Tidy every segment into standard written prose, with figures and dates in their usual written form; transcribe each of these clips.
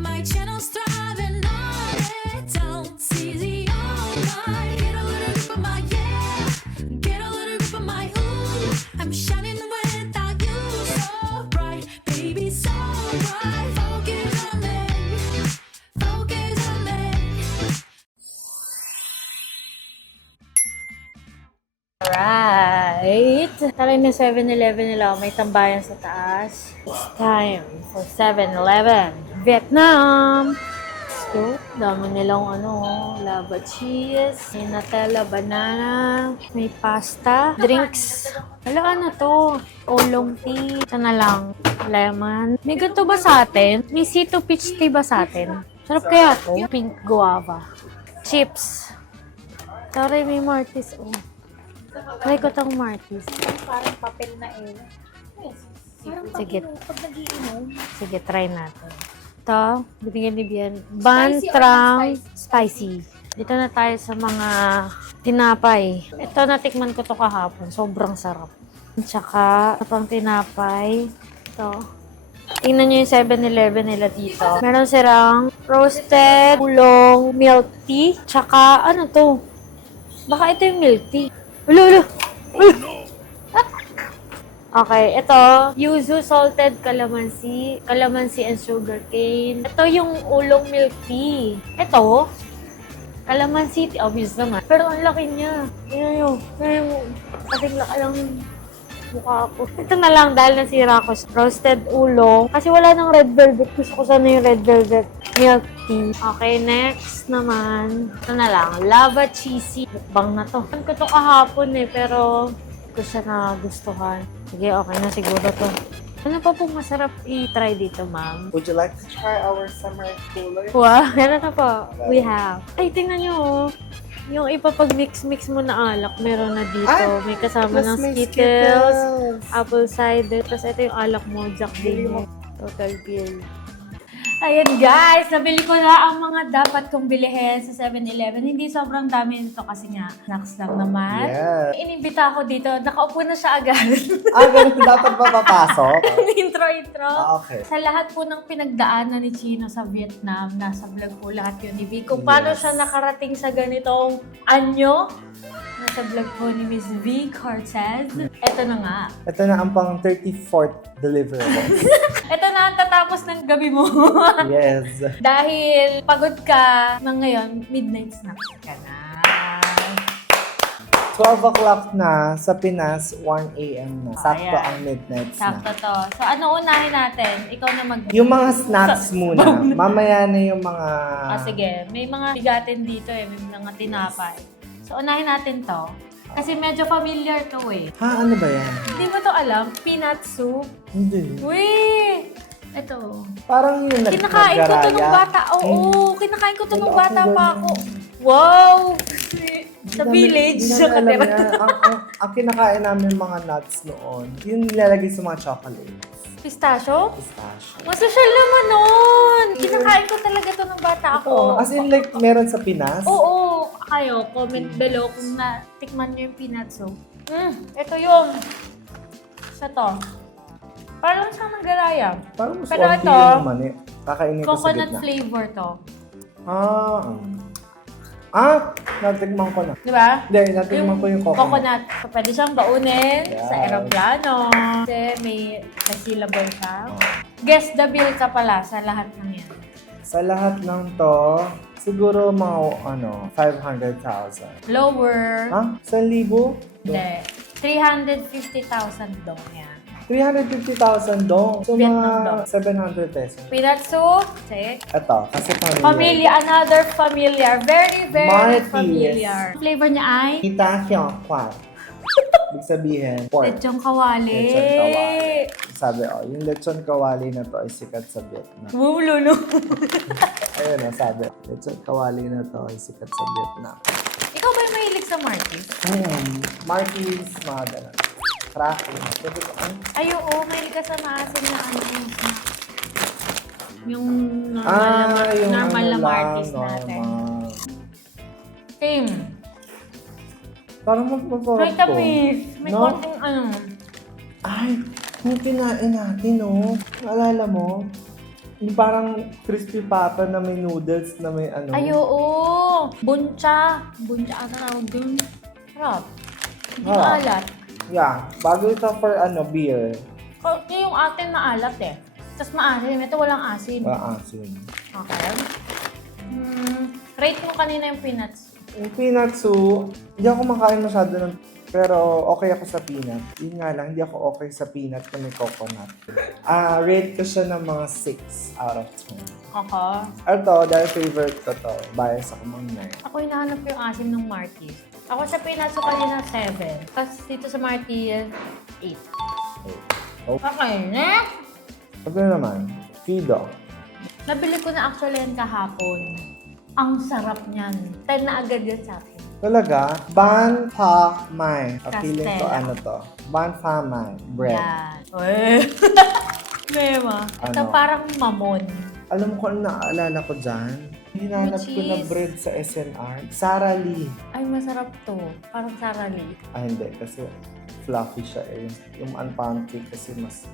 My channel's thriving on it. Don't seize the online. Get a little grip of my yeah. Get a little grip of my ooh. I'm shining without you. So bright, baby, so bright. Focus on me. Focus on me. Alright. Tara na 7-Eleven nila. May tambayan sa taas. It's time for 7-Eleven. Vietnam! Let's go. Dami nilang lava cheese, may Nutella, banana, may pasta, drinks. Hala, ano to? Oolong tea. Ito na lang. Lemon. May ganito ba sa atin? May Cito peach tea ba sa atin? Sarap kaya to? Pink guava. Chips. Tara, may Martis. Oh. Try ko tong Martis. Parang papel na eh. Parang Sige. papel pag nagiinom. Sige, try natin. Ito, binigyan ni Bian. Bantrang spicy. Dito na tayo sa mga tinapay. Ito, natikman ko to kahapon. Sobrang sarap. Tsaka, ito pang tinapay. Ito. Tingnan nyo yung 7-Eleven nila dito. Meron silang roasted ulong milk tea. Tsaka, ano to? Baka ito yung milk tea. Ulo! Okay, ito, yuzu salted calamansi, calamansi and sugar cane. Ito yung ulong milk tea. Ito, calamansi tea, obvious naman. Pero ang laki niya. Yan yung kasing laki ng mukha ko. Ito na lang dahil nasira ko. Roasted ulong. Kasi wala ng red velvet. Gusto ko sana yung red velvet milk tea. Okay, next naman. Ito na lang, lava cheesy. Mukbang na to. Ano ko to kahapon pero ko siya nagustuhan. Sige, okay na siguro to. Ano pa pong masarap i-try dito, ma'am? Would you like to try our summer cooler? Wow, meron na po. We have. Ay, tingnan nyo, oh. Yung ipapag-mix-mix mo na alak, meron na dito. Ay, may kasama plus ng may Skittles, Skittles. apple cider, tapos ito yung alak mo, Jack Daniel. Total Bill. Ayan guys, nabili ko na ang mga dapat kong bilihin sa 7-Eleven. Hindi sobrang dami nito kasi nga, snacks lang naman. Yes. Inimbita ako dito, nakaupo na siya agad. Ganun dapat ba papasok? Intro. Okay. Sa lahat po ng pinagdaanan ni Chino sa Vietnam, nasa vlog po lahat yun ni V. Kung paano Yes. siya nakarating sa ganitong anyo, nasa vlog po ni Miss V. Cortez. Ito na nga. Ito na ang pang 34th deliverable. Ito na ang tatapos ng gabi mo. Yes. Dahil pagod ka ng ngayon, midnight snack ka na. 12 o'clock na sa Pinas, 1 a.m. na. Sakto Ayan. ang midnight Sakto snack. to. So ano unahin natin? Ikaw na mag... Yung mga snacks muna. Mamaya na yung mga... sige. May mga bigatin dito may mga tinapay. So unahin natin to. Kasi medyo familiar to Ano ba yan? Hindi mo to alam? Peanut soup. Hindi. Uy! Ito. Parang yung Kinakain ko to nung bata. Oo, kinakain ko to nung bata pa ako. Wow! Sa village, sa katira. Ang kinakain namin mga nuts noon, yung nilalagay sa mga chocolates. Pistachio? Pistachio. Masosyal naman nun! Kinakain ko talaga to nung bata ako. As in like, meron sa Pinas? Oo, kayo, comment below kung natikman nyo yung peanut soup. Ito yung, sa to. Parang siyang nanggarayang. Parang mas Pero konti ito, yung naman eh. Kakainin ko sa coconut gitna. flavor to. Natikman ko na. Di ba? Hindi, natikman ko yung coconut. Coconut. So, pwede siyang baunin Yes. sa aeroplano. Kasi may resealable siya. Guess the bill ka pala sa lahat ng yan. Sa lahat ng to, siguro mga 500,000. Lower. 1,000? Hindi. 350,000 dong yan. 350,000 dong. So, Vietnam mga dong. 700 pesos. Peanut soup. Check. Ito, kasi Familiar. Another familiar. Very, very Martis. familiar. Flavor niya ay Kita Hyokwan. Ibig sabihin, pork. lechong kawali. Lechon kawali. Sabi, yung lechon kawali na to ay sikat sa Vietnam. Luluno. Ayun sabi, lechon kawali na to ay sikat sa Vietnam. Ikaw ba mahilig sa Martis? Marquis, mga ganun. Cracking. Pwede ko, Ay, oo. Mahilig ka sa maasin na yung normal, yung normal na lang, Martis natin. normal. Same. Parang magpapalap May ko. tamis. May No? konting Ay, yung kinain natin, Naalala mo? Yung parang crispy pata na may noodles na may ano. Ay, oo. Buncha. Buncha ata tawag dun. Sarap. Hindi maalat. Yeah, bago ito for beer. Kasi yung atin maalat eh. Tapos maasim. Ito walang asin. Maasim. Okay. Rate mo kanina yung peanuts. Yung peanut soup, hindi ako makain masyado ng... Pero okay ako sa peanut. Yun nga lang, hindi ako okay sa peanut na may coconut. Rate ko siya ng mga 6 out of 10. Okay. Ito, dahil favorite ko to. Bias ako mga 9. Ako hinahanap ko yung asim ng Marquis. Ako sa peanuts ko kanina 7. Tapos dito sa Marquis, 8. Okay, next! Ito naman, Fido. Nabili ko na actually yan kahapon. Ang sarap niyan. 10 na agad yun sa akin. Talaga, Ban Pa Mai. Feeling ko Castella. ano to? Ban Pa Mai. Bread. Yan. Uy. Mema. Ito Ano? parang mamon. Alam mo kung ano naaalala ko dyan? Hinanap Which ko na is? bread sa SNR. Sara Lee. Ay, masarap to. Parang sarali. Hindi. Kasi fluffy siya eh. Yung unpound cake kasi mas...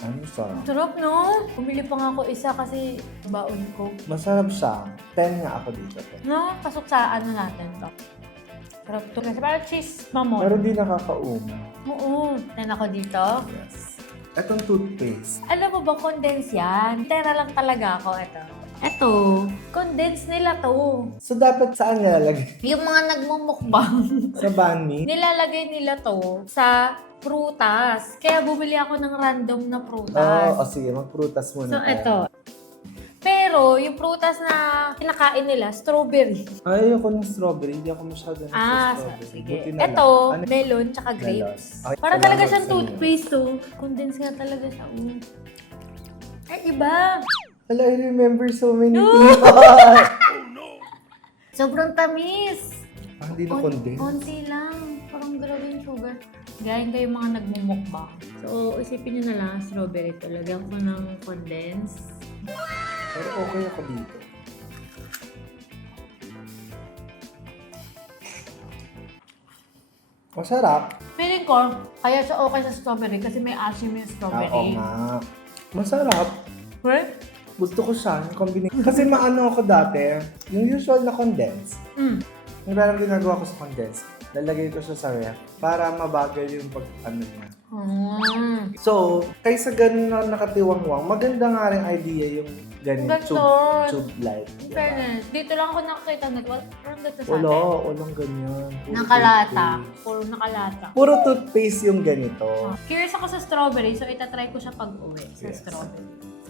Ano sarap? Sarap, no? Bumili pa nga ako isa kasi baon ko. Masarap siya. 10 nga ako dito. No? Pasok sa ano natin to. Sarap to. Kasi parang cheese mamon. Pero di nakakauma. Oo. 10 ako dito. Yes. Etong toothpaste. Alam mo ba, condense yan? Tera lang talaga ako. Ito. Condense nila to. So, dapat saan nilalagay? Yung mga nagmumukbang, Sa banh mi? nilalagay nila to sa prutas. Kaya bumili ako ng random na Oo, prutas. sige. Magprutas muna. So, tayo. ito. Pero, yung prutas na kinakain nila, strawberry. Ay, ayoko ng strawberry. Hindi ako masyado ng strawberry. Sige. Buti na Ito, lang. Ano? melon tsaka grapes. Okay, Para salamat talaga siyang sa inyo. toothpaste to. Condense nga talaga siya. Ay, iba. Hala, I remember so many No! things. Sobrang tamis. Hindi na condense. Konti lang. Parang grabe yung sugar. Galing kayo mga nagmumukbang. So, isipin nyo na lang, strawberry to. Lagyan ko ng condense. Pero okay ako dito. Masarap. Feeling ko, kaya siya okay sa strawberry kasi may asim yung Oo strawberry. nga. Masarap. Right? Gusto ko siya. Yung combination. Kasi maano ako dati, yung usual na condense. Yung parang ginagawa ko sa condense, lalagay ko siya sa ref para mabagal yung pag-ano niya. So, kaysa ganun na nakatiwangwang, maganda nga rin idea yung ganito, Ganon. tube light. In fairness, dito lang ako nakakita na parang dito sa Wala, atin. walang ganyan. Puro Nakalata. toothpaste. Puro nakalata. Puro toothpaste yung ganito. Curious ako sa strawberry, so itatry ko siya pag-uwi sa Yes. strawberry.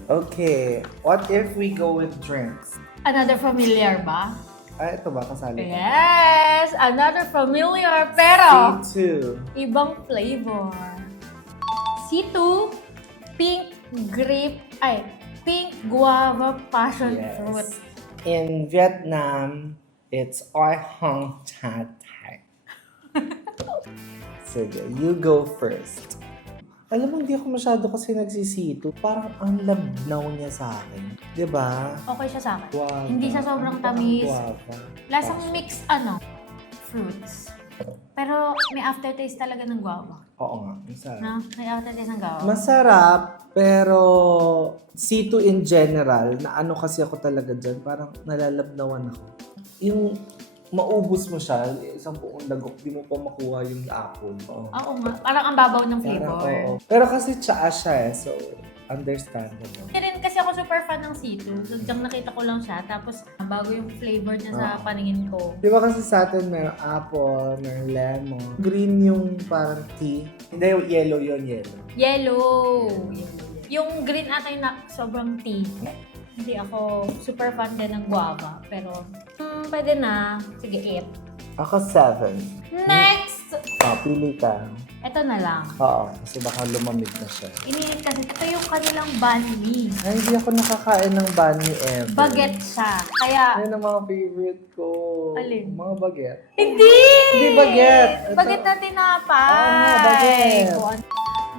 Okay, what if we go with drinks? Another familiar ba? Ay, ito ba? Kasali ka? Yes! Another familiar, pero C2. ibang flavor. C2, pink guava passion fruit. Yes. In Vietnam, it's Oi Hong Cha Thai. Sige, you go first. Alam mo, hindi ako masyado kasi nagsisito. Parang ang labnaw niya sa akin. Diba? Okay siya sa akin. Guava. Hindi siya sobrang Parang tamis. guava. Lasang mix, fruits. Pero may aftertaste talaga ng guava. Oo nga, masarap. No? May aftertaste ng guava. Masarap, pero C2 in general, na ano kasi ako talaga dyan, parang nalalabnawan ako. Yung maubos mo siya, isang buong lagok, di mo pa makuha yung apple. Oo. Oo nga. Parang ang babaw ng flavor. Parang, oo. Pero kasi tsaa siya eh, so understandable. Hindi rin kasi ako super fan ng C2. So, diyang nakita ko lang siya. Tapos, bago yung flavor niya sa paningin ko. Di ba kasi sa atin merong apple, merong lemon. Green yung parang tea. Hindi, yung yellow yun, yellow. Yellow. Yung green ata yung sobrang tea. Hindi ako super fan din ng guava. Pero, pwede na. Sige, 8. Ako 7. Next! Pili ka. Ito na lang. Oo, kasi baka lumamig na siya. Inilit kasi, ito yung kanilang banh mi. Ay, hindi ako nakakain ng banh mi ever. Baguette siya. Kaya, Yan ang mga favorite ko. Alin? Mga baguette. hindi! Hindi baguette. Ito- Baguette na tinapay. Oo, baguette.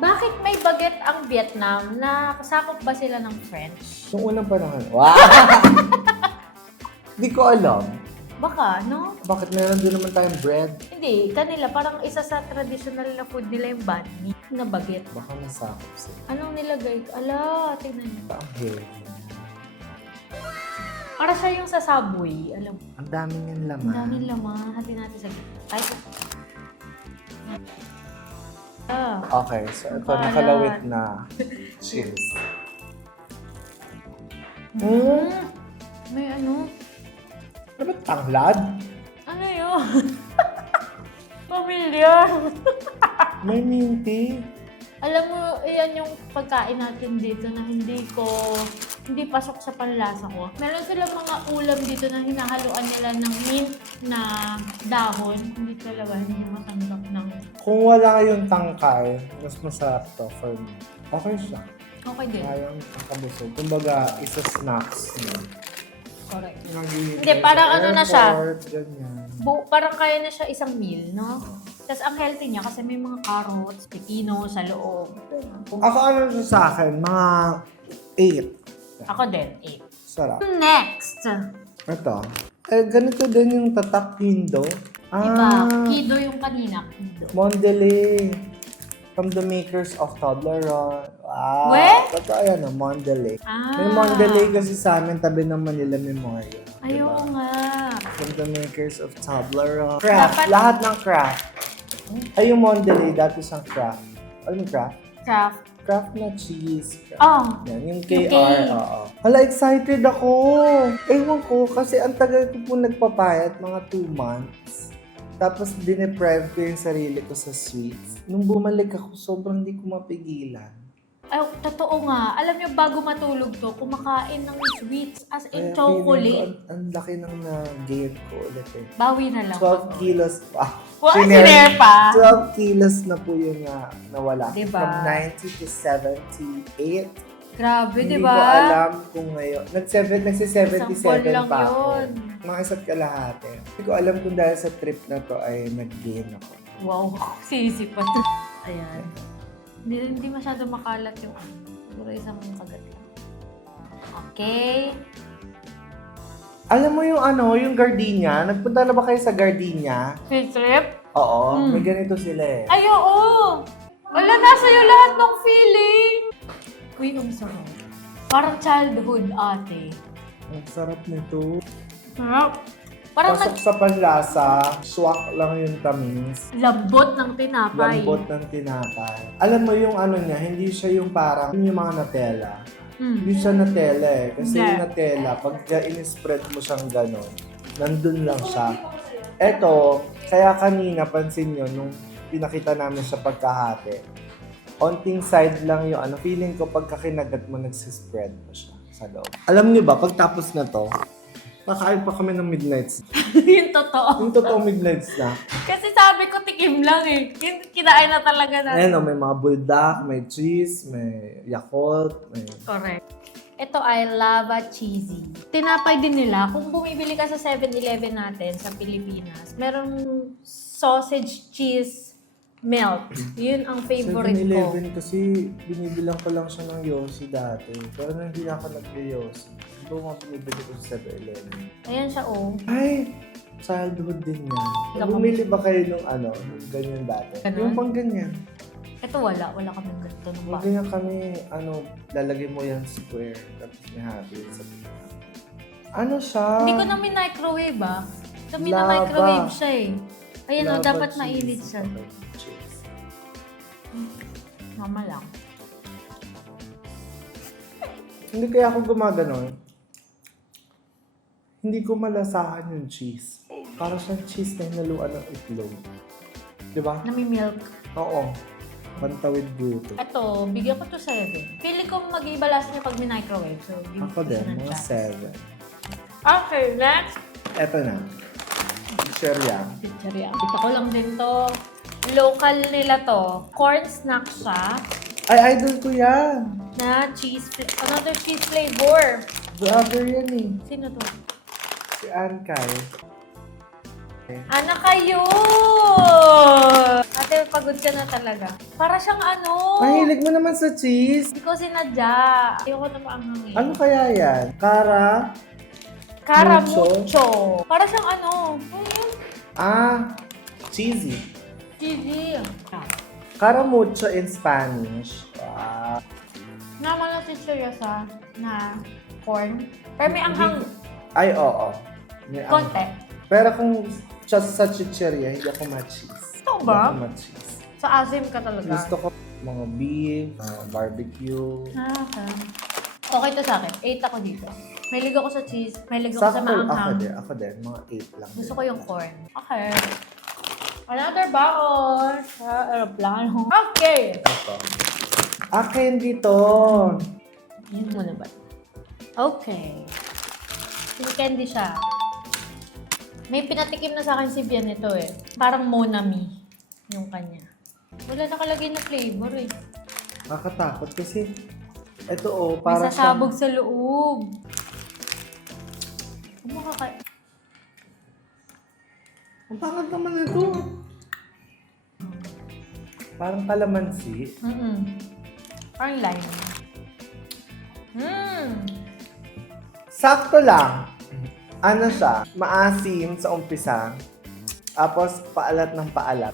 Bakit may baguette ang Vietnam na kasakop ba sila ng French? Yung unang panahon. Wow! Hindi ko alam. Baka, no? Bakit meron din naman tayong bread? Hindi, kanila parang isa sa traditional na food nila yung banh mi. na bagit. Baka masakop sila. Anong nilagay ko? Ala, tingnan niyo. Ang heavy. Para siya yung sa Subway. Alam mo. Ang dami niyang laman. Ang daming laman. Hati natin sa gitna. Ay. Okay, so ito, Kalat. nakalawit na cheese. May ano? Ano ba, tanglad? Ano yun? Pamilyar. May minty. Alam mo, yan yung pagkain natin dito na hindi pasok sa panlasa ko. Meron silang mga ulam dito na hinahaluan nila ng mint na dahon. Hindi talaga, hindi matanggap ng... Kung wala kayong tangkay, mas masarap to for me. Okay siya. Okay din. Kayang kakabusog. Kumbaga, isa snacks niya. Correct. Hindi, Hindi, parang ano na siya. Ganyan. Parang kaya na siya isang meal, no? Tapos ang healthy niya kasi may mga carrots, pepino sa loob. Ako ano siya sa akin, mga 8. Ako din, 8. Sarap. Next! Ito. Ganito din yung tatak Kindo. Diba? Kido yung kanina. Kido. Mondelez. From the makers of Toblerone. Wow. We? Totoo yan, Mondelez. Ah. May Mondelez kasi sa amin, tabi ng Manila Memorial. Ayaw nga. From the makers of Toblerone. Craft. Dapat- Lahat ng craft. Ay, yung Mondelez, dati siyang craft. Alam mo craft? Craft. Craft na cheese. Craft. Oh. Yan, yung Yung KR. K. Oo. Hala, excited ako. Ewan ko, kasi ang tagal ko po nagpapayat, mga 2 months. Tapos dineprive ko yung sarili ko sa sweets. Nung bumalik ako, sobrang hindi ko mapigilan. Ay, totoo nga. Alam niyo, bago matulog to, kumakain ng sweets as in Kaya chocolate. feeling ko, ang laki nang na-gain ko ulit eh. Bawi na lang. 12 kilos. Wow. Well, Shiner- sinare pa. 12 kilos na po yung nawala. Diba? From 90 to 78. Grabe, Hindi di ba? ko alam kung ngayon. Nagsi-77 Isang lang pa ako. yun. Mga isa't kalahati. Hindi ko alam kung dahil sa trip na to ay nag-gain ako. Wow, sisip pa. Ayan. Hindi masyado makalat yung ano. Siguro isang kagat lang. Okay. Alam mo yung yung gardenia? Nagpunta na ba kayo sa gardenia? Field trip? Oo, may ganito sila eh. Ay, oo! Wala na sa'yo lahat ng feeling! Uy, ang sarap. Parang childhood, ate. Ang sarap nito. Sarap. Parang Pasok sa panlasa, swak lang yung tamis. lambot ng tinapay. Lambot ng tinapay. Alam mo yung niya, hindi siya yung parang yung mga Nutella. Hindi siya Nutella eh. Kasi Hindi. yung Nutella, pagka in-spread mo siyang gano'n, nandun lang siya. Eto, kaya kanina, pansin nyo, nung pinakita namin sa pagkahati, onting side lang yung feeling ko pagka kinagat mo, nagsispread mo siya sa loob. Alam niyo ba, pagtapos na to, kakain pa kami ng midnights. Yung totoo. Yung totoo midnights na. Kasi sabi ko, tikim lang eh. Kinain na talaga na. Ayan may mga buldak, may cheese, may Yakult, may... Correct. Ito ay lava cheesy. Tinapay din nila. Kung bumibili ka sa 7-Eleven natin sa Pilipinas, merong sausage cheese melt. Yun ang favorite ko. 7-Eleven kasi binibilang ko lang siya ng Yossi dati. Pero nung hindi na ako nag-Yossi, ito mga binibili ko sa 7-Eleven. Ayan siya oh. Ay! Childhood din yan. Wala Bumili ba kayo nung nung ganyan dati? Ganun? Yung pang ganyan. Ito wala kaming ganito nung Yung bata. ganyan kami, lalagay mo yan square. Tapos may happy sa pila. Ano siya? Hindi ko na microwave ah. So, Lava. microwave siya eh. Ayan o, Lava dapat cheese. mainit siya. Okay, cheese. Mama lang. Hindi kaya ako gumaganon. Hindi ko malasahan yung cheese. Para siyang cheese na hinaluan ng itlog. Diba? Nami-milk. Oo. Pantawid buto. Ito, bigyan ko to 7. Feeling ko mag-iiba lasa niya pag microwave. So, give Ako ko din, siya ng mga chance. 7. Okay, next. Eto na. Share yan. Pizzeria. Kita ko lang din to. Local nila to. Corn snack siya Ay, idol ko yan. na another cheese flavor. Brother yan eh. Sino to? Si Ankay. Anak kayo! Ate, pagod ka na talaga. Para siyang ano? Mahilig mo naman sa cheese. Hindi ko sinadya. Ayoko na maanghang eh. Ano kaya yan? Caramucho. Para siyang ano? Ano yun? Cheesy. Cheesy. Caramucho in Spanish. Wow. Naman na chichiryosa na corn. Pero may anghang Ay, oo. May konti. Pero kung just sa chichirya, hindi ako ma-cheese. Ito ba? Hindi ako ma-cheese. Sa asim ka talaga. Gusto ko mga beef, barbecue. Okay. Okay to sa akin. 8 ako dito. Mahilig ako sa cheese. Mahilig ako sa Sakto, maanghang. ako din. Mga 8 lang. Gusto ko yung corn. Okay. Another baon sa aeroplano. Okay. Ito. Akin dito. Yun muna ba? Okay. Yung candy siya. May pinatikim na sa akin si Bian ito eh. Parang Monami yung kanya. Wala nakalagay na flavor eh. Nakakatakot kasi ito oh, May para sasabog sa loob. Ang pangit naman ito. Parang kalamansi. Parang lime. Sakto lang. Ano siya? Maasim sa umpisa. Tapos paalat ng paalat.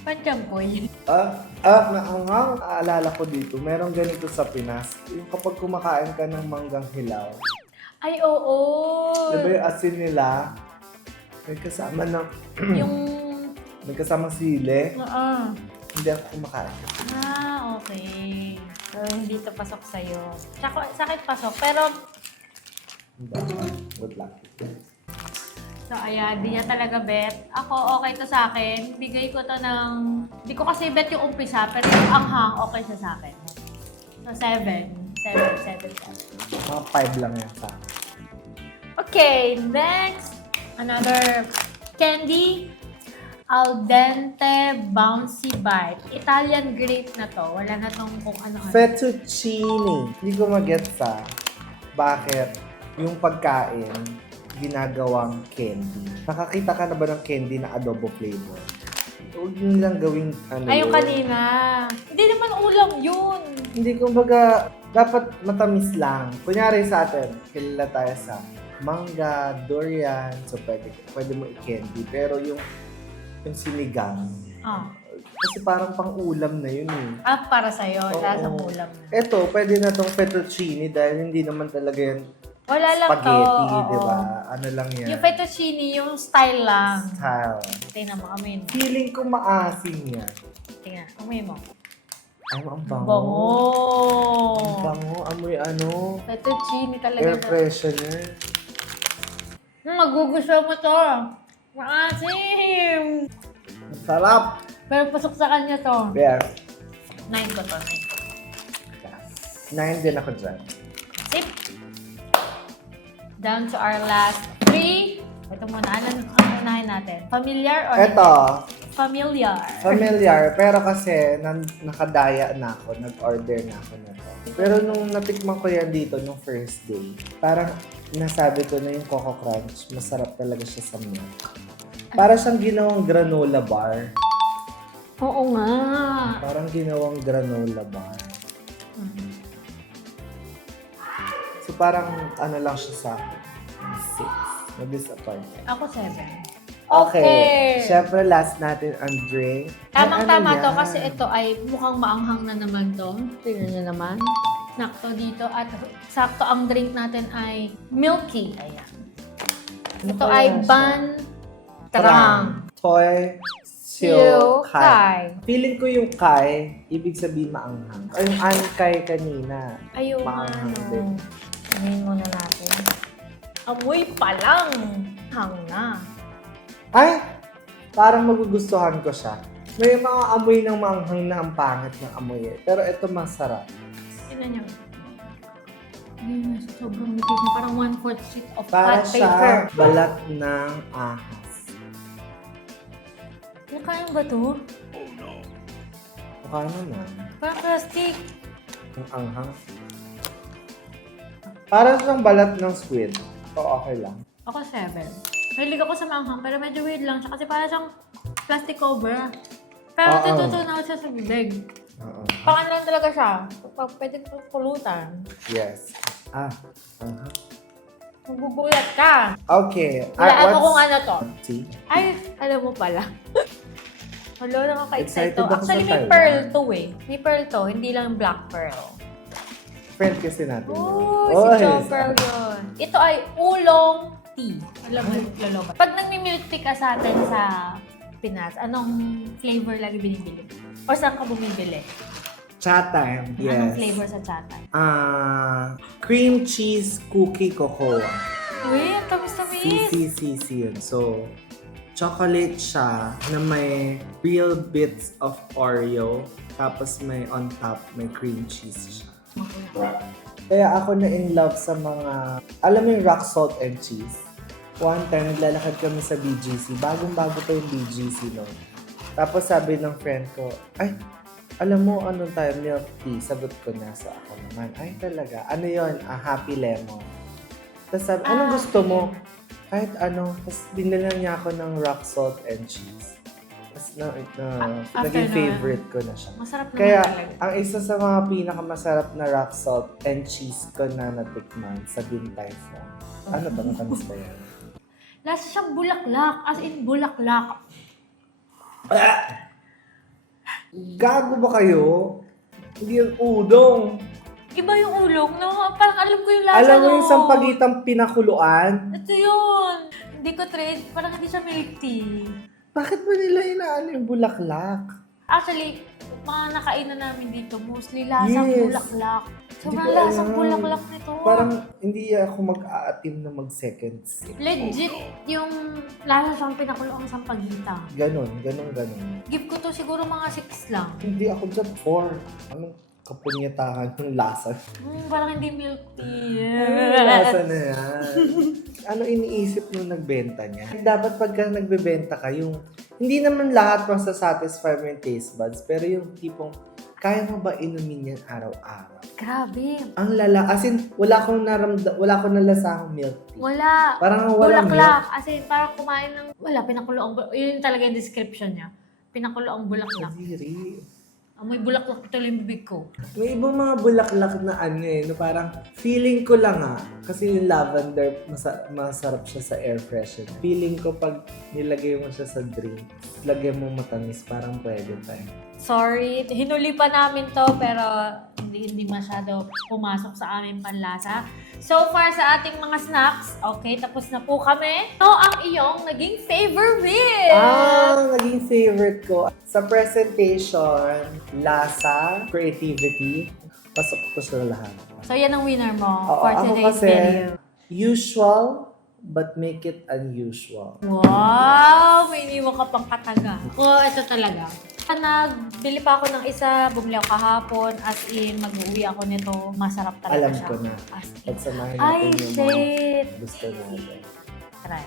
Panchampoy. Naalala ko dito, merong ganito sa Pinas. Yung kapag kumakain ka ng manggang hilaw, Ay, oo. di ba yung asin nila, may kasama ng, Yung... may kasama sili, Oo. hindi ako kumakain. Okay. So, hindi to pasok sa'yo. Sa akin pasok. Pero, Good luck. so ayan, di niya talaga bet. Ako, okay to sa akin. Bigay ko to ng... Hindi ko kasi bet yung umpisa, pero yung anghang, okay siya sa akin. So, 7. 7. Mga 5 lang yan sa akin. Okay, next. Another candy. Al dente bouncy bite. Italian grape na to. Wala na tong kung ano-ano. Fettuccine. Hindi ko mag-get sa bakit yung pagkain ginagawang candy. Nakakita ka na ba ng candy na adobo flavor? Huwag nilang gawing ano Ay, yung yun. kanina. Hindi naman ulam yun. Hindi, kumbaga, dapat matamis lang. Kunyari sa atin, kilala tayo sa mangga, durian, so pwede mo i-candy. Pero yung sinigang, Ah. kasi parang pang-ulam na yun eh. Para sa'yo. Oo. Lasang ulam na. Eto, pwede na tong fettuccine dahil hindi naman talaga yan Wala lang to. spaghetti, Oo. di ba? Ano lang yan? Yung fettuccine, yung style lang. Style. Tingnan mo, amoy mo. Feeling ko maasim yan. Tingnan, amoy mo. Ay, ang bango. Bango! Ang bango. Amoy ano? Fettuccine talaga. Air freshener. Magugustuhan mo to. Maasim! Ang sarap. Pero pasok sa kanya to. Yes. 9 ko to. 9 din ako dyan. Sip! Down to our last 3. Ito muna. Ano unahin natin? Familiar or Eto, familiar? familiar, pero kasi nakadaya na ako, nag-order na ako na to. Pero nung natikman ko yan dito nung first day, parang nasabi ko na yung Coco Crunch, masarap talaga siya sa milk. Para siyang ginawang granola bar. Oo nga. Parang ginawang granola bar. So parang ano lang siya sa 6. Na-disappoint. Ako 7. Okay. Siyempre, last natin ang drink. Tamang-tama Ano to yan? kasi ito ay mukhang maanghang na naman to. Tingnan nyo naman. Sakto dito at sakto ang drink natin ay milky. Ayan. Ano Ito kaya ay siya? ban trang. Toy Siu Siu Kai. Kai. Feeling ko yung Kai, ibig sabihin maanghang. O yung Ankay kanina. Ayun Maanghang din. Tingnan muna natin. Amoy pa lang. Hang na. Ay! Parang magugustuhan ko siya. May mga amoy ng maanghang na ang pangit ng amoy eh. Pero ito masarap. Tingnan nyo. Ayun, sobrang nipis na. Parang 1/4 sheet of Para hot paper. siya balat ng ahas. Nakain ba to? Mukha naman. Parang plastic. Ang anghang. Para siyang balat ng squid. So, okay lang. Ako 7. Mahilig ako sa manghang, pero medyo weird lang siya kasi parang siyang plastic cover. Pero Oo. natutunaw siya sa bibig. Oo. Pang ano lang talaga siya. Pwede ko pulutan. Yes. Anghang. Magugulat ka. Okay. Wala ako what's- kung ano to. See? Ay, alam mo pala. Hello, nakaka-excite Excited to. ako Actually, sa may Taiwan. pearl to eh. May pearl to, hindi lang black pearl. Friend kasi natin. Oh, Oy, si Chopper yun. Ito ay oolong tea. Alam mo yung laloban. Pag nagmi-milk tea ka sa atin sa Pinas, anong flavor lagi binibili? O saan ka bumibili? Chat time. Anong Yes. flavor sa chatay? Cream cheese cookie cocoa. Uy, ang tamis-tamis. CCCC yun. So, chocolate siya na may real bits of Oreo. Tapos may on top, may cream cheese siya. Kaya ako na in love sa mga, alam mo yung rock salt and cheese? One time, naglalakad kami sa BGC. Bagong-bago pa yung BGC noon. Tapos sabi ng friend ko, ay, alam mo anong tayo, milk tea? Sagot ko na sa ako naman. Ay, talaga. Ano yon? Happy lemon. Tapos sabi, anong gusto mo? Kahit ano. Tapos binila niya ako ng rock salt and cheese. Tapos after naging nun, favorite ko na siya. Masarap naman Kaya, talaga. ang isa sa mga pinakamasarap na rock salt and cheese ko na natikman sa Din Tai Fung. Ano ba? Matamis ba yan? Lasa siyang bulaklak. As in, bulaklak. Gago ba kayo? Hindi yung udong. Iba yung ulong, no? Parang alam ko yung lasa, Alam mo no? yung sampagitang pinakuluan? Ito yun. Hindi ko trade. Parang hindi siya milk tea. Bakit ba nila inaano yung bulaklak? Actually, mga nakainan namin dito, mostly lasang Yes. bulaklak. Sobrang Hindi ko lasang alam. bulaklak nito. Parang hindi ako mag-aatim na mag-second sip. Legit yung lasa siyang pinakuloang sampagita. Ganon. Give ko to siguro mga 6 lang. Hindi ako dyan 4. Anong kapunyatahan yung lasa? Parang hindi milk tea. Anong lasa na yan? Ano iniisip nung nagbenta niya? Dapat pagka nagbebenta ka, yung hindi naman lahat masasatisfy mo yung taste buds, pero yung tipong kaya mo ba inumin yan araw-araw? Grabe. Ang lala, as in, wala akong nalasahang milk tea. Wala. Parang walang Bulaklak. As in, parang kumain ng... Wala, pinakuloang bulaklak. Yun talaga yung description niya. Pinakuloang bulaklak. Kadiri. May bulaklak ito yung bibig ko. May ibang mga bulaklak na ano eh, no, parang feeling ko lang kasi yung lavender, masarap siya sa air freshener. Feeling ko pag nilagay mo siya sa drink, lagyan mo matamis, parang pwede tayo. Sorry, hinuli pa namin to pero hindi masyado pumasok sa aming panlasa. So far sa ating mga snacks, okay, tapos na po kami. Ano ang iyong naging favorite? Naging favorite ko sa presentation, lasa, creativity, pasok ko sa lahat. So yan ang winner mo Oo, for ako today's kasi, video. usual, but make it unusual. Wow! May iniwan ka pang kataga. Oo, ito talaga. Nagbili pa ako ng isa, bumili ako kahapon, as in, mag-uwi ako nito. Masarap talaga Alam siya. ko na. As in. Pagsamahin Ay, natin yung mga shit! gusto natin. Try.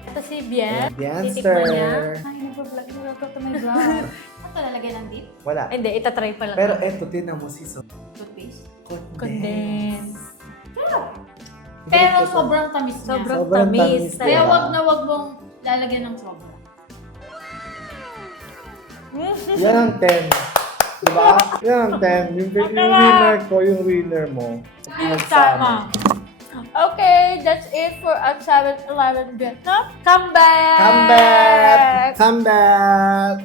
Ito si Bien. Bienster. Titikman niya. Ay, nag-vlog. Welcome to my vlog. Ano lalagyan ng dip? Wala. Hindi, itatry pa lang. Pero eto, tinan mo si Toothpaste. Condense. Condense. Pero sobrang tamis niya. Sobrang Sobrang tamis. tamis, Kaya diba? wag mong lalagyan ng sobra. Yan ang 10. Diba? Yan ang 10. Yung winner ko, yung winner mo. Tama. Okay, that's it for at 7-Eleven Vietnam. Come back! Come back! Come back!